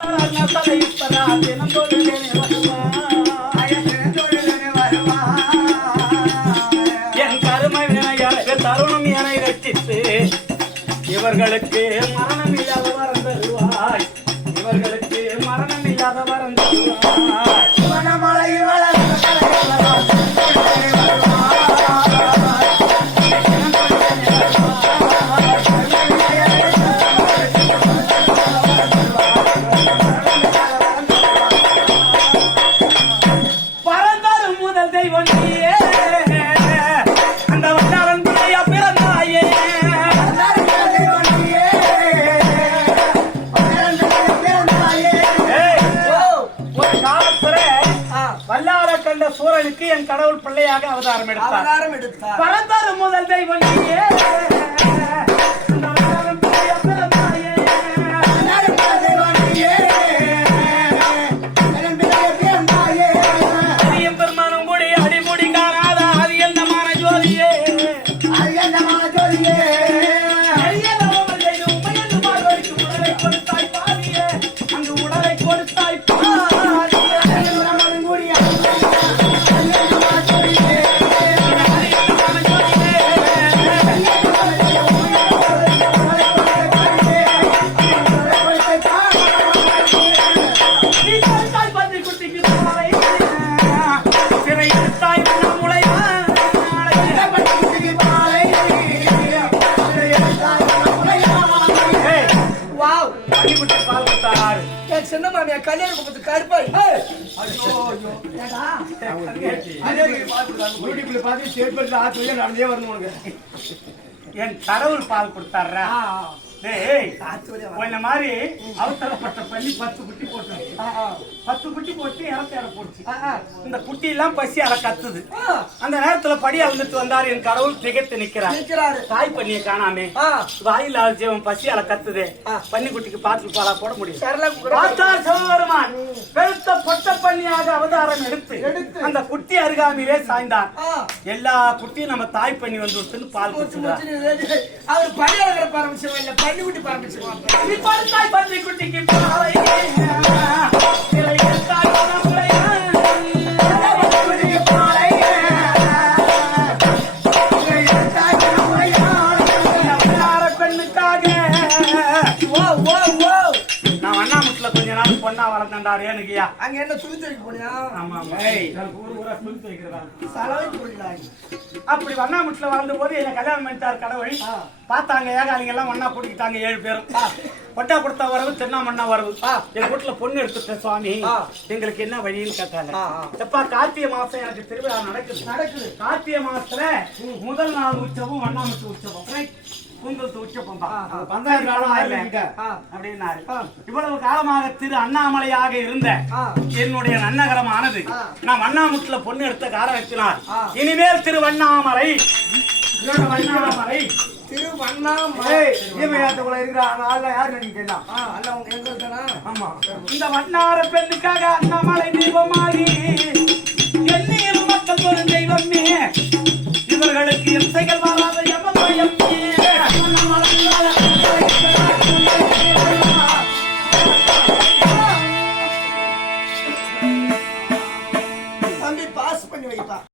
என் கருமை வினையாக தருணம் என ரட்சித்து இவர்களுக்கு மரணம் இல்லாத வரம் தருவாய். இவர்களுக்கு மரணம் இல்லாத வரம் தருவாய். பறந்தாலும் முதல் தெய்வம் நீயே, அந்த வட்டாரன் பிள்ளையா பிறந்தாயே. ஒரு காலத்துல வல்லார கண்ட சூரனுக்கு என் கடவுள் பிள்ளையாக அவதாரம் எடுத்தார். பறந்தாலும் முதல் தெய்வம் நீயே, அந்த வட்டாரன் பிள்ளையா பிறந்தாயே. அடியும் பெருமானும் கூடி அடிமுடி காணாத அது எந்தமான ஜோதியே. அரியலோகம் செய்து உமையென்று பார்வைக்கு உடலை கொடுத்தாய் பாவியே. அங்கு உடலை கொடுத்தாய் பாவியே. நீ கொடுத்தாய் பன்றி குட்டிக்கு பாலை. சிறை எடுத்தாய் முளை. வாவ், அடிமுடி பால் கொடுத்தார். என் சின்ன மாமியா கல்யாணம் குப்பத்து கருப்பாய். என் கடவுள் பால் கொடுத்தாரா? டேய், உன்ன மாதிரி அவசரப்பட்ட பள்ளி 10 குட்டி போட்டு 10 குட்டி போட்டு இறக்க போச்சு. இந்த குட்டி எல்லாம் பசி அற கத்துது. அந்த நேரத்துல படி அளந்துட்டு வந்தார் என் கடவுள் திகைத்து நிக்கிறார். தாய் பண்ணிய காணாமே, வாயில் ஜீவன் பசி அற கத்துது. பன்னி குட்டிக்கு பாட்டில் பாலா போட முடியும். பார்த்தார் சிவபெருமான் பெருத்த பொட்ட பண்ணியாக அவதாரம் எடுத்து அந்த குட்டி அருகாமையிலே சாய்ந்தார். எல்லா குட்டியும் நம்ம தாய் பண்ணி வந்து பால் குடிச்சுதான். அவர் படி அழகிற பரமசிவம் இல்ல, பள்ளி குட்டி பரமசிவம். நீ பார்த்தாய் பன்னி குட்டிக்கு பாலை. சிறை எடுத்தாய் முளை. பெண்ணுக்காக நான் வண்ணாமுட்டில கொஞ்ச நாள் பொண்ணா வளர்ந்தேன்டா ரேணுகியா. அங்க என்ன சுழி தூக்கி போனியா? ஆமா ஊரா சொல்லி வைக்கிறதா சலவை போடலாம். அப்படி வண்ணாமுட்டில வளர்ந்த போது என்ன கல்யாணம் பண்ணிட்டார் கடவுள். பார்த்தாங்க ஏகாலிங்க எல்லாம் ஒன்னா கூட்டிக்கிட்டாங்க 7 பேரும். பொட்டா கொடுத்தா வரவு தென்னா மண்ணா வரவு. எங்க வீட்டுல பொண்ணு எடுத்துட்டேன் சுவாமி, எங்களுக்கு என்ன வழின்னு கேட்டாங்க. எப்பா கார்த்திகை மாசம் எனக்கு திருவிழா நடக்குது. கார்த்திகை மாசத்துல முதல் நாள் உற்சவம் வண்ணாமுட்டு உற்சவம். குங்குளத்து உச்சப்பம் அப்படின்னாரு. இவ்வளவு காலமாக திரு அண்ணாமலையாக இருந்த என்னுடைய நன்னகரமானது நான் வண்ணாமுட்டுல பொண்ணு எடுத்த காரணத்தினால் இனிமேல் திரு வண்ணாமலை திரு வண்ணாமலை இந்த வண்ணார பெண்ணுக்காக அண்ணாமலை தெய்வமாகி எண்ணியும் மக்கள் ஒரு தெய்வமே. இவர்களுக்கு இசைகள் வராத